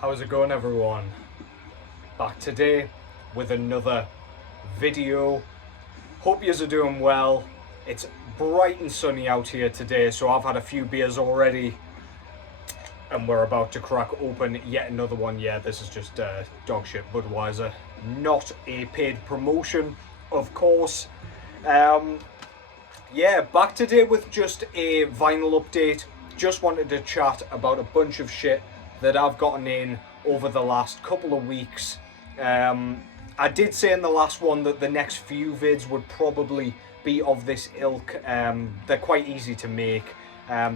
How's it going, everyone? Back today with another video. Hope yous are doing well. It's bright and sunny out here today, so I've had a few beers already and we're about to crack open yet another one. Yeah, this is just dog shit Budweiser, not a paid promotion, of course. Yeah, back today with just a vinyl update. Just wanted to chat about a bunch of shit that I've gotten in over the last couple of weeks. I did say in the last one that the next few vids would probably be of this ilk. They're quite easy to make.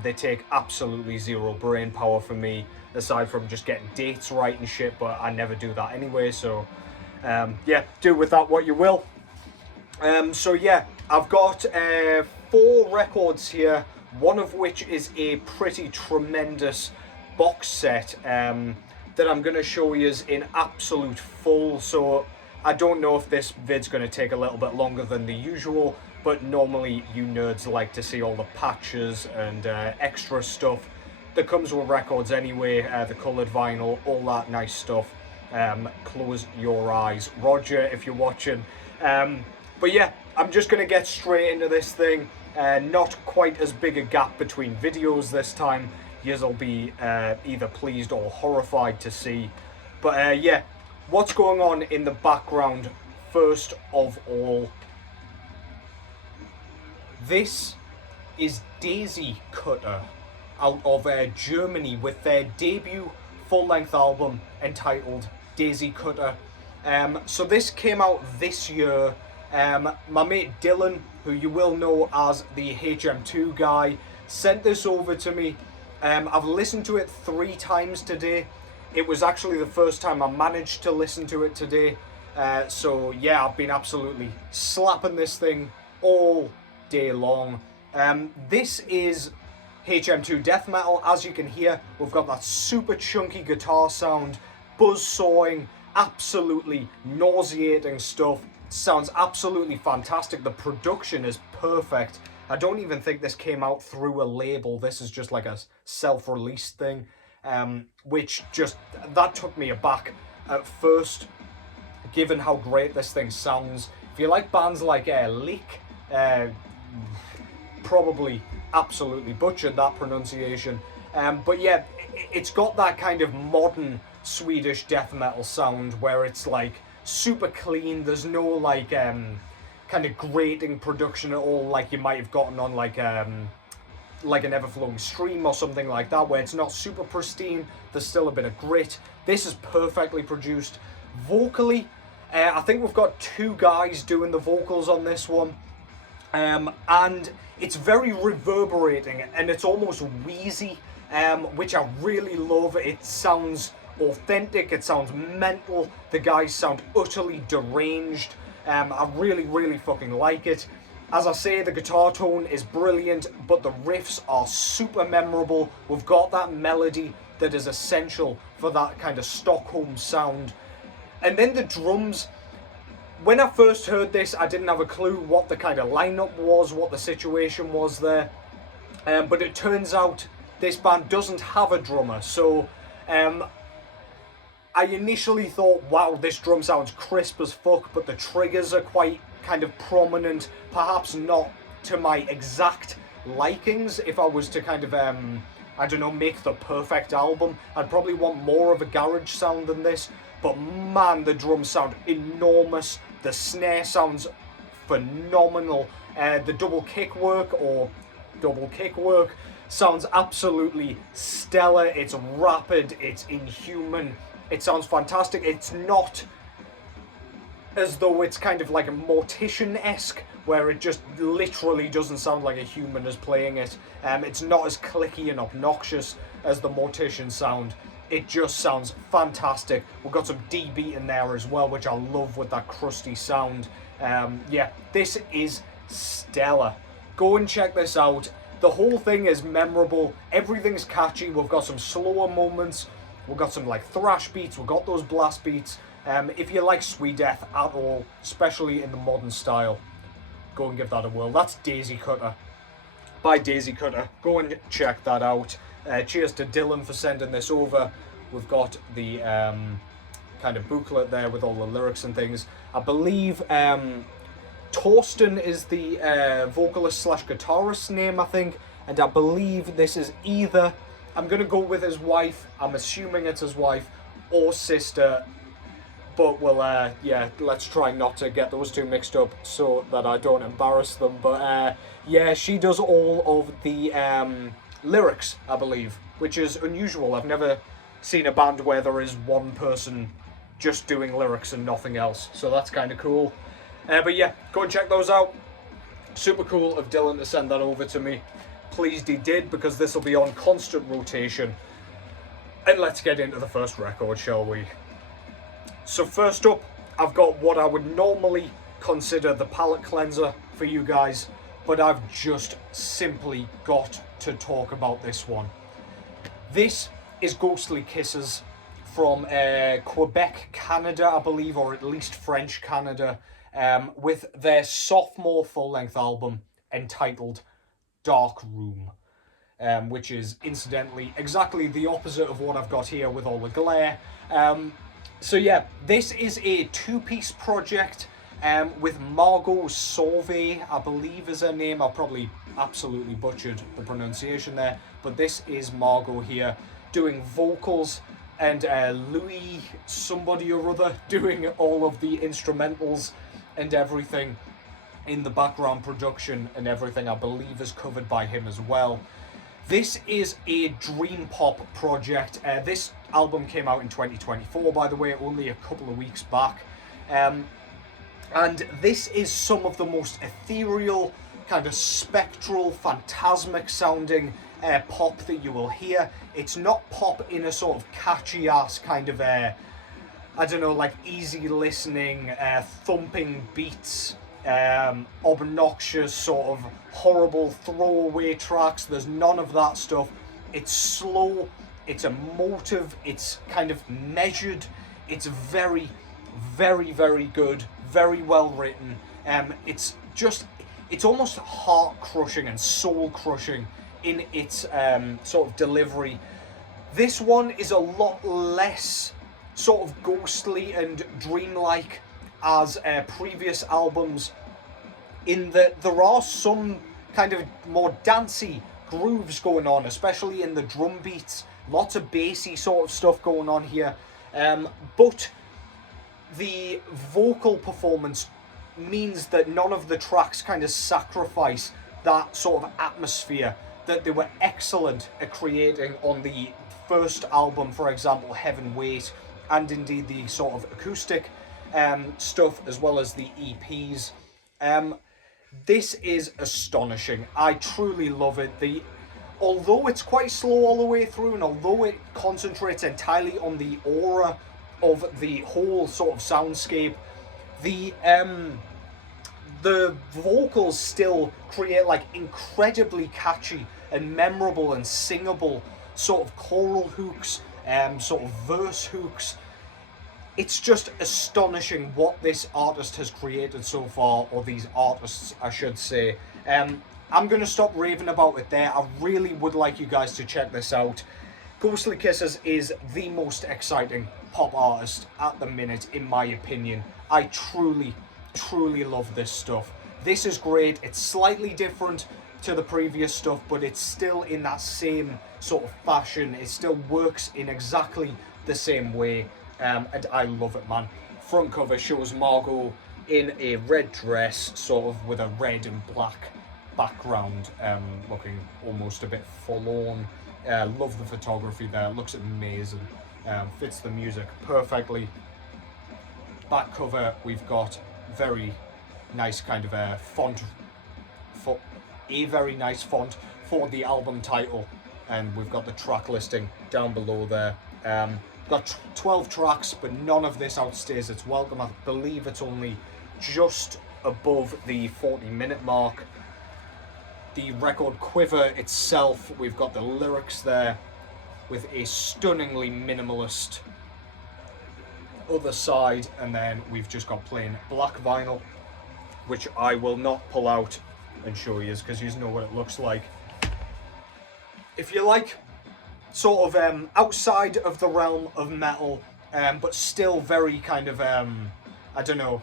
They take absolutely zero brain power for me, aside from just getting dates right and shit, but I never do that anyway, so yeah, do with that what you will. So yeah, I've got 4 records here, one of which is a pretty tremendous box set that I'm going to show you in absolute full. So I don't know if this vid's going to take a little bit longer than the usual, but normally you nerds like to see all the patches and extra stuff that comes with records anyway, the coloured vinyl, all that nice stuff. Close your eyes, Roger, if you're watching. But yeah, I'm just going to get straight into this thing. Not quite as big a gap between videos this time. You'll be either pleased or horrified to see. But yeah, what's going on in the background, first of all. This is Daisy Cutter out of Germany with their debut full-length album entitled Daisy Cutter. So this came out this year. My mate Dylan, who you will know as the HM2 guy, sent this over to me. I've listened to it 3 times today. It was actually the first time I managed to listen to it today. So yeah, I've been absolutely slapping this thing all day long. This is HM2 death metal. As you can hear, we've got that super chunky guitar sound, buzz sawing, absolutely nauseating stuff. Sounds absolutely fantastic. The production is perfect. I don't even think this came out through a label. This is just like a self-released thing, which just, that took me aback at first, given how great this thing sounds. If you like bands like Leak, probably absolutely butchered that pronunciation. But yeah, it's got that kind of modern Swedish death metal sound where it's like super clean. There's no like kind of grating production at all, like you might have gotten on like an Everflowing Stream or something like that, where it's not super pristine. There's still a bit of grit. This is perfectly produced. Vocally, I think we've got 2 guys doing the vocals on this one, and it's very reverberating and it's almost wheezy, which I really love. It sounds authentic, it sounds mental. The guys sound utterly deranged. I really fucking like it. As I say, the guitar tone is brilliant, but the riffs are super memorable. We've got that melody that is essential for that kind of Stockholm sound. And then the drums. When I first heard this, I didn't have a clue what the kind of lineup was, what the situation was there. But it turns out this band doesn't have a drummer, so I initially thought, wow, this drum sounds crisp as fuck, but the triggers are quite kind of prominent, perhaps not to my exact likings. If I was to kind of, I don't know, make the perfect album, I'd probably want more of a garage sound than this, but man, the drums sound enormous, the snare sounds phenomenal, the double kick work sounds absolutely stellar. It's rapid, it's inhuman. It sounds fantastic. It's not as though it's kind of like a Mortician-esque, where it just literally doesn't sound like a human is playing it. It's not as clicky and obnoxious as the Mortician sound. It just sounds fantastic. We've got some D beat in there as well, which I love with that crusty sound. Yeah, this is stellar. Go and check this out. The whole thing is memorable. Everything's catchy. We've got some slower moments. We've got some like thrash beats, we've got those blast beats. If you like Sweet Death at all, especially in the modern style, go and give that a whirl. That's Daisy Cutter by Daisy Cutter. Go and check that out. Cheers to Dylan for sending this over. We've got the kind of booklet there with all the lyrics and things. I believe Thorsten is the vocalist slash guitarist's name, I think, and I believe this is either, I'm going to go with his wife, I'm assuming it's his wife, or sister, but we'll, yeah, let's try not to get those two mixed up so that I don't embarrass them. But yeah, she does all of the lyrics, I believe, which is unusual. I've never seen a band where there is one person just doing lyrics and nothing else, so that's kind of cool. But yeah, go and check those out. Super cool of Dylan to send that over to me. Pleased he did, because this will be on constant rotation. And let's get into the first record, shall we? So first up, I've got what I would normally consider the palate cleanser for you guys, but I've just simply got to talk about this one. This is Ghostly Kisses from Quebec, Canada, I believe, or at least French Canada, with their sophomore full-length album entitled Darkroom, which is incidentally exactly the opposite of what I've got here with all the glare. So yeah, this is a two-piece project with Margot Sauvé, I believe is her name. I probably absolutely butchered the pronunciation there, but this is Margot here doing vocals, and Louis somebody or other doing all of the instrumentals and everything in the background production, and everything I believe is covered by him as well. This is a dream pop project. This album came out in 2024, by the way, only a couple of weeks back. And this is some of the most ethereal, kind of spectral, phantasmic sounding pop that you will hear. It's not pop in a sort of catchy ass kind of, I don't know, like easy listening, thumping beats, obnoxious sort of horrible throwaway tracks. There's none of that stuff. It's slow, it's emotive, it's kind of measured, it's very, very, very good, very well written. It's almost heart crushing and soul crushing in its sort of delivery. This one is a lot less sort of ghostly and dreamlike as previous albums, in that there are some kind of more dancey grooves going on, especially in the drum beats. Lots of bassy sort of stuff going on here, but the vocal performance means that none of the tracks kind of sacrifice that sort of atmosphere that they were excellent at creating on the first album, for example, Heaven Wait, and indeed the sort of acoustic stuff, as well as the EPs. This is astonishing. I truly love it. Although it's quite slow all the way through, and although it concentrates entirely on the aura of the whole sort of soundscape, the vocals still create like incredibly catchy and memorable and singable sort of choral hooks, sort of verse hooks. It's just astonishing what this artist has created so far, or these artists, I should say. I'm going to stop raving about it there. I really would like you guys to check this out. Ghostly Kisses is the most exciting pop artist at the minute, in my opinion. I truly, truly love this stuff. This is great. It's slightly different to the previous stuff, but it's still in that same sort of fashion. It still works in exactly the same way. And I love it, man. Front cover shows Margot in a red dress, sort of with a red and black background, looking almost a bit forlorn. Love the photography there, looks amazing. Fits the music perfectly. Back cover, we've got very nice kind of a font, for a very nice font for the album title, and we've got the track listing down below there. Got 12 tracks, but none of this outstays its welcome. I believe it's only just above the 40-minute mark. The record quiver itself, we've got the lyrics there with a stunningly minimalist other side, and then we've just got plain black vinyl, which I will not pull out and show you because you know what it looks like. If you like sort of outside of the realm of metal, but still very kind of, I don't know,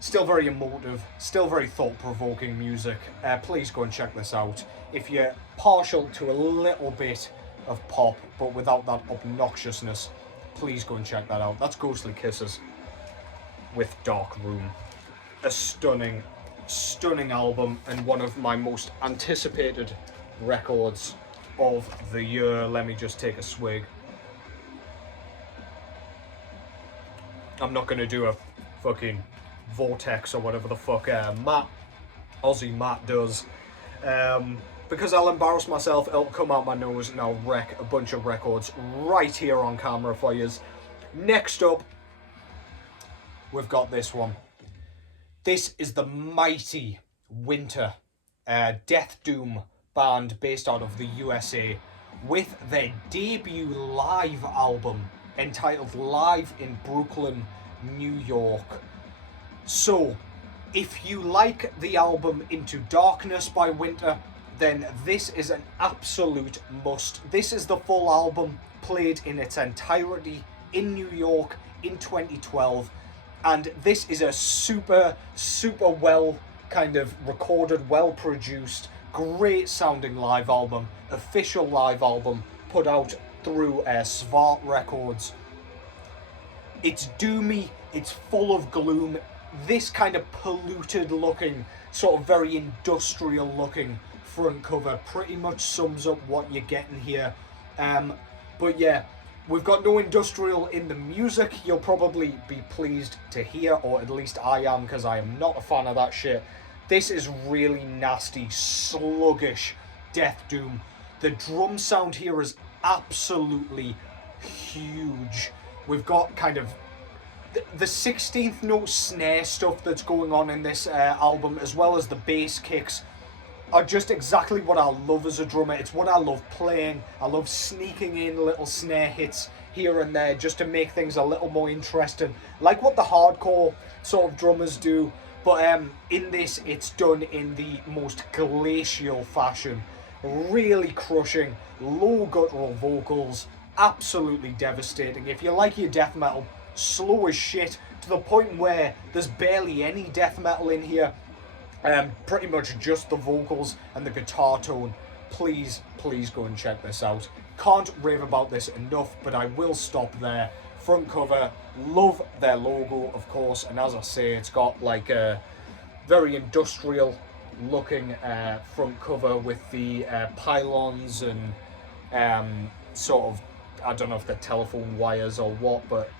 still very emotive, still very thought-provoking music. Please go and check this out. If you're partial to a little bit of pop, but without that obnoxiousness, please go and check that out. That's Ghostly Kisses with Darkroom. A stunning, stunning album, and one of my most anticipated records of the year. Let me just take a swig. I'm not going to do a fucking vortex or whatever the fuck Aussie Matt does, because I'll embarrass myself. It'll come out my nose and I'll wreck a bunch of records right here on camera for you. Next up, we've got this one. This is the mighty Winter, Death Doom band based out of the USA, with their debut live album entitled Live in Brooklyn, New York. So, if you like the album Into Darkness by Winter, then this is an absolute must. This is the full album played in its entirety in New York in 2012, and this is a super well kind of recorded, well produced, great sounding live album, official live album put out through Svart Records. It's doomy, it's full of gloom. This kind of polluted looking, sort of very industrial looking front cover pretty much sums up what you're getting here. But yeah, we've got no industrial in the music. You'll probably be pleased to hear, or at least I am, because I am not a fan of that shit. This is really nasty, sluggish death doom. The drum sound here is absolutely huge. We've got kind of the 16th note snare stuff that's going on in this album, as well as the bass kicks, are just exactly what I love as a drummer. It's what I love playing. I love sneaking in little snare hits here and there just to make things a little more interesting, like what the hardcore sort of drummers do. But in this, it's done in the most glacial fashion. Really crushing, low guttural vocals, absolutely devastating. If you like your death metal slow as shit, to the point where there's barely any death metal in here, pretty much just the vocals and the guitar tone, please go and check this out. Can't rave about this enough, but I will stop there. Front cover, love their logo, of course, and as I say, it's got like a very industrial looking front cover with the pylons and sort of, I don't know if they're telephone wires or what, but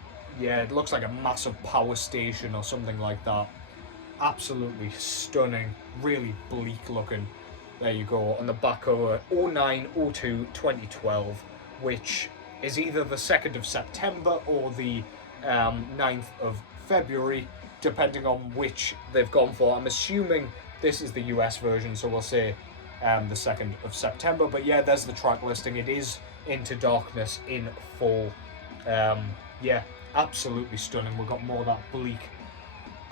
yeah, it looks like a massive power station or something like that. Absolutely stunning, really bleak looking. There you go, on the back cover, 09/02/2012, which is either the 2nd of September or the 9th of February, depending on which they've gone for. I'm assuming this is the US version, so we'll say the 2nd of September. But yeah, there's the track listing. It is Into Darkness in full. Yeah, absolutely stunning. We've got more of that bleak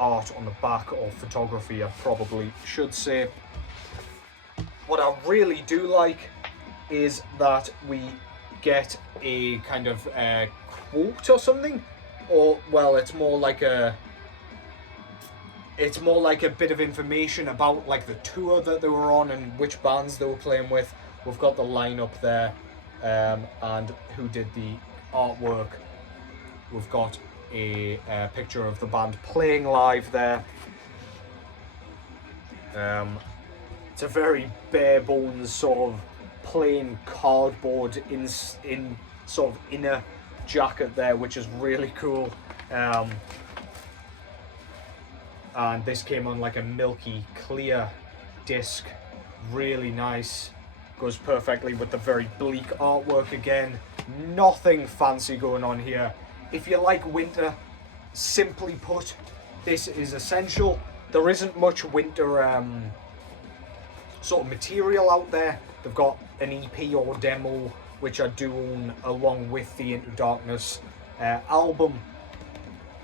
art on the back, or photography I probably should say. What I really do like is that we get a kind of quote or something, or well, it's more like a bit of information about like the tour that they were on and which bands they were playing with. We've got the lineup there, and who did the artwork. We've got a picture of the band playing live there. It's a very bare bones sort of plain cardboard in sort of inner jacket there, which is really cool. And this came on like a milky clear disc, really nice. Goes perfectly with the very bleak artwork again. Nothing fancy going on here. If you like Winter, simply put, this is essential. There isn't much Winter sort of material out there. They've got an EP or demo, which I do own along with the Into Darkness album.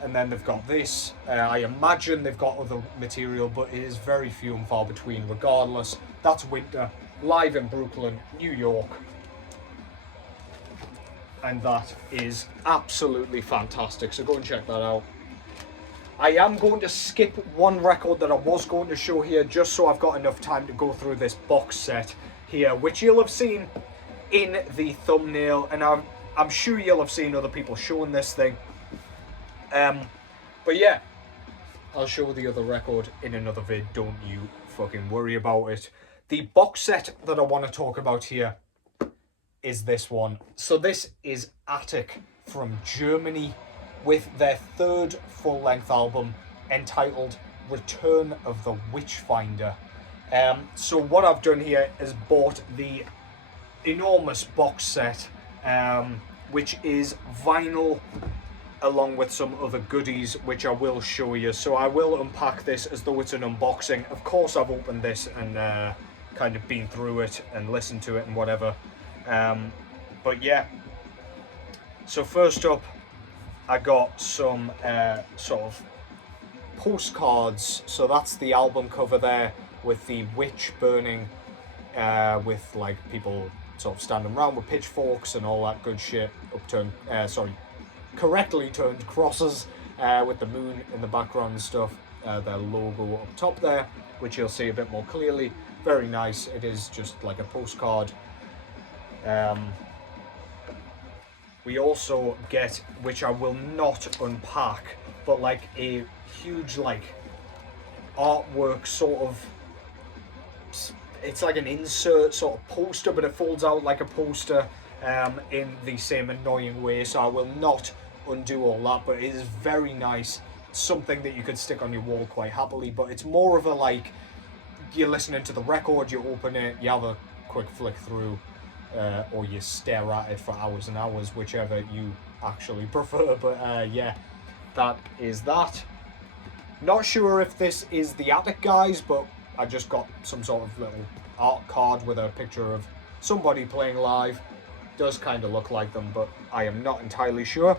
And then they've got this. I imagine they've got other material, but it is very few and far between. Regardless, that's Winter, live in Brooklyn, New York. and that is absolutely fantastic, so go and check that out. I am going to skip one record that I was going to show here, just so I've got enough time to go through this box set here, which you'll have seen in the thumbnail, and I'm sure you'll have seen other people showing this thing. But yeah, I'll show the other record in another vid, don't you fucking worry about it. The box set that I want to talk about here is this one. So this is Attic from Germany with their third full-length album entitled Return of the Witchfinder. So what I've done here is bought the enormous box set, which is vinyl along with some other goodies, which I will show you. So I will unpack this as though it's an unboxing. Of course I've opened this and kind of been through it and listened to it and whatever. But yeah, so first up I got some sort of postcards. So that's the album cover there with the witch burning, with like people sort of standing around with pitchforks and all that good shit, correctly turned crosses, with the moon in the background and stuff, their logo up top there, which you'll see a bit more clearly. Very nice. It is just like a postcard. We also get, which I will not unpack, but like a huge like artwork sort of, it's like an insert sort of poster, but it folds out like a poster in the same annoying way, so I will not undo all that, but it is very nice. Something that you could stick on your wall quite happily, but it's more of a like, you're listening to the record, you open it, you have a quick flick through, or you stare at it for hours and hours, whichever you actually prefer. But yeah, that is that. Not sure if this is the Attic guys, but I just got some sort of little art card with a picture of somebody playing live. Does kind of look like them, but I am not entirely sure.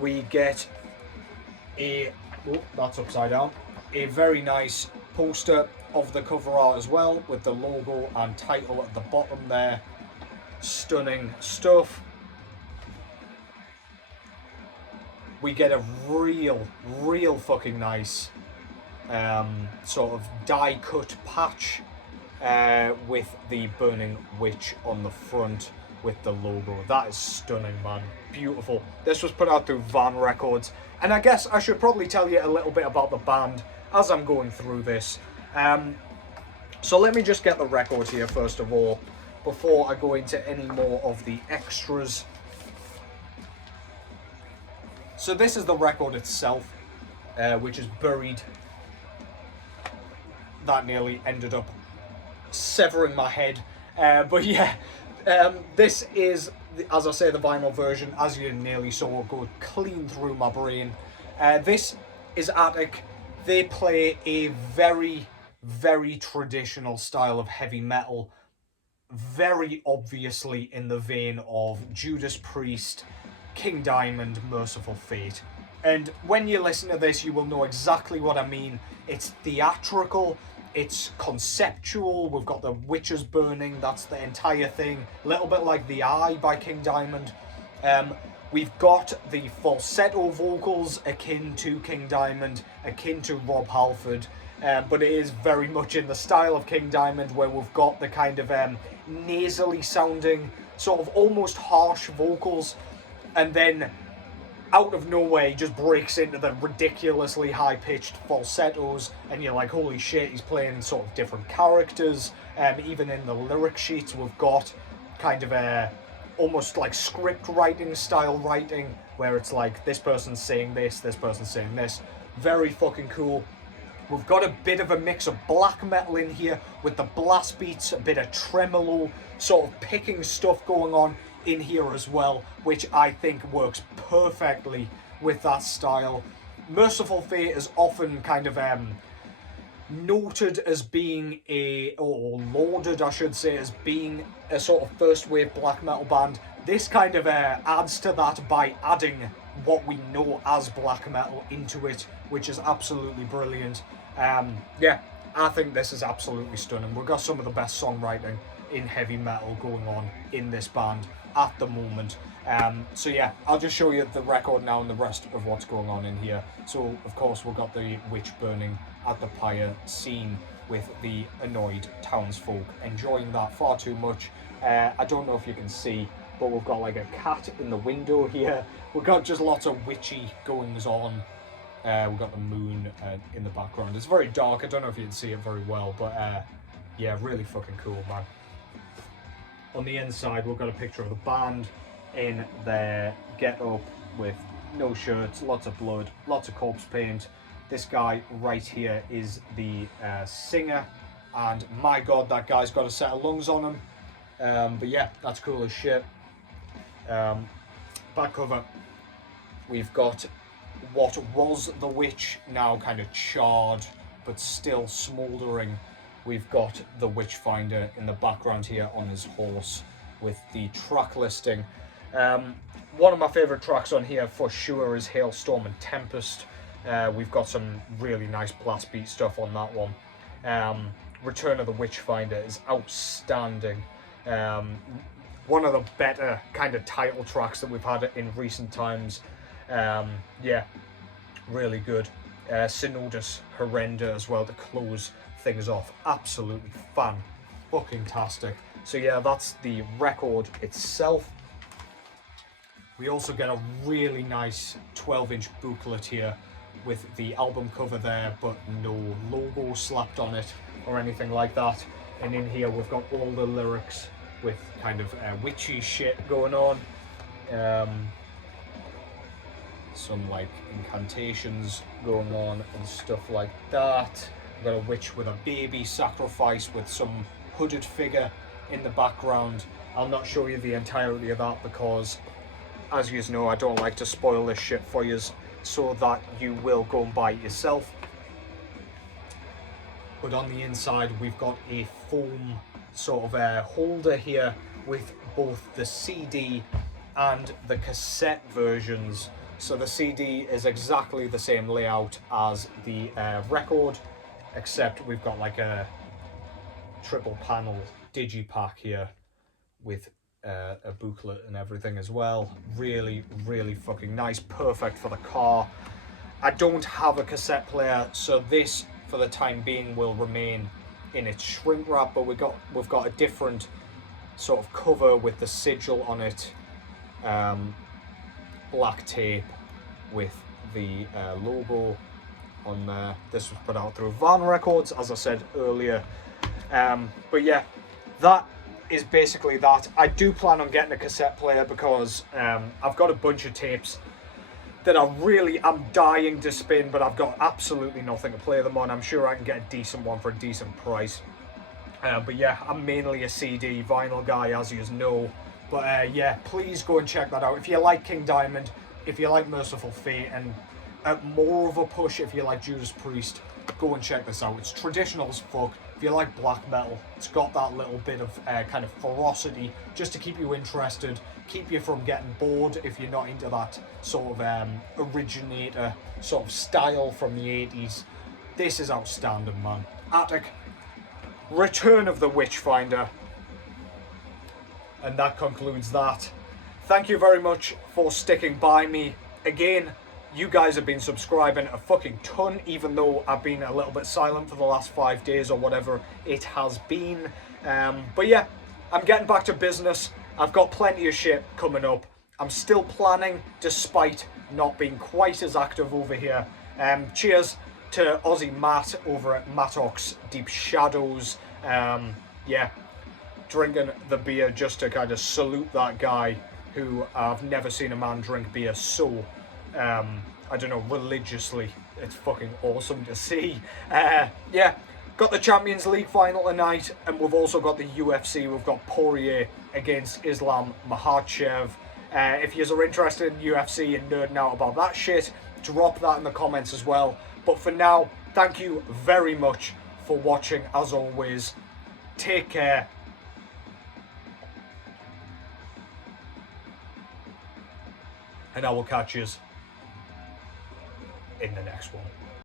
We get a, oh, that's upside down, a very nice poster of the cover art as well, with the logo and title at the bottom there. Stunning stuff. We get a real fucking nice sort of die cut patch with the burning witch on the front with the logo. That is stunning, man. Beautiful. This was put out through Van Records, and I guess I should probably tell you a little bit about the band as I'm going through this. So let me just get the record here first of all, before I go into any more of the extras. So this is the record itself, which is buried. That nearly ended up severing my head. But yeah, this is, as I say, the vinyl version. As you nearly saw, go clean through my brain. This is Attic. They play a very traditional style of heavy metal, very obviously in the vein of Judas Priest, King Diamond, Merciful Fate. And when you listen to this, you will know exactly what I mean. It's theatrical, it's conceptual. We've got the witches burning, that's the entire thing. A little bit like The Eye by King Diamond. We've got the falsetto vocals akin to King Diamond, akin to Rob Halford. But it is very much in the style of King Diamond, where we've got the kind of nasally sounding, sort of almost harsh vocals, and then out of nowhere he just breaks into the ridiculously high-pitched falsettos, and you're like, holy shit, he's playing sort of different characters. Even in the lyric sheets we've got kind of a almost like script writing style writing, where it's like this person's saying this person's saying this. Very fucking cool. We've got a bit of a mix of black metal in here with the blast beats, a bit of tremolo, sort of picking stuff going on in here as well, which I think works perfectly with that style. Merciful Fate is often kind of noted as being or lauded, I should say, as being a sort of first wave black metal band. This kind of adds to that by adding what we know as black metal into it, which is absolutely brilliant. Yeah, I think this is absolutely stunning. We've got some of the best songwriting in heavy metal going on in this band at the moment. So yeah, I'll just show you the record now and the rest of what's going on in here. So of course we've got the witch burning at the pyre scene with the annoyed townsfolk enjoying that far too much. I don't know if you can see, but we've got like a cat in the window here. We've got just lots of witchy goings on. We've got the moon in the background. It's very dark. I don't know if you can see it very well, but yeah, really fucking cool, man. On the inside, we've got a picture of the band in their get-up with no shirts, lots of blood, lots of corpse paint. This guy right here is the singer, and my god, that guy's got a set of lungs on him. But yeah, that's cool as shit. Back cover, we've got what was the witch, now kind of charred but still smouldering. We've got the Witchfinder in the background here on his horse with the track listing. One of my favourite tracks on here for sure is Hailstorm and Tempest. We've got some really nice blast beat stuff on that one. Return of the Witchfinder is outstanding. One of the better kind of title tracks that we've had in recent times. Yeah, really good. Synodus Horrenda as well to close things off. Absolutely fan-fucking-tastic. So yeah, that's the record itself. We also get a really nice 12-inch booklet here with the album cover there, but no logo slapped on it or anything like that. And in here we've got all the lyrics with kind of witchy shit going on. Some like incantations going on and stuff like that. We've got a witch with a baby sacrifice with some hooded figure in the background. I'll not show you the entirety of that because, as you know, I don't like to spoil this shit for you, so that you will go and buy it yourself. But on the inside we've got a foam sort of a holder here with both the CD and the cassette versions. So the CD is exactly the same layout as the record, except we've got like a triple panel digipack here with a booklet and everything as well. Really, really fucking nice. Perfect for the car. I don't have a cassette player, so this for the time being will remain in its shrink wrap, but we've got a different sort of cover with the sigil on it. Black tape with the logo on there. This was put out through Van Records, as I said earlier. But yeah, that is basically that. I do plan on getting a cassette player because I've got a bunch of tapes that I'm dying to spin, but I've got absolutely nothing to play them on. I'm sure I can get a decent one for a decent price. But yeah, I'm mainly a CD vinyl guy, as you know. But yeah, please go and check that out. If you like King Diamond, if you like Merciful Fate, and more of a push if you like Judas Priest, go and check this out. It's traditional as fuck. If you like black metal, it's got that little bit of kind of ferocity just to keep you interested, keep you from getting bored if you're not into that sort of originator sort of style from the 80s. This is outstanding, man. Attic, Return of the Witchfinder. And that concludes that. Thank you very much for sticking by me. Again, you guys have been subscribing a fucking ton, even though I've been a little bit silent for the last 5 days or whatever it has been. But yeah, I'm getting back to business. I've got plenty of shit coming up. I'm still planning, despite not being quite as active over here. Cheers to Aussie Matt over at Mattox Deep Shadows. Yeah, drinking the beer just to kind of salute that guy who I've never seen a man drink beer so, I don't know, religiously. It's fucking awesome to see. Yeah, got the Champions League final tonight, and we've also got the UFC. We've got Poirier against Islam Makhachev. If you are interested in UFC and nerding out about that shit, drop that in the comments as well. But for now, thank you very much for watching, as always. Take care. And I will catch you in the next one.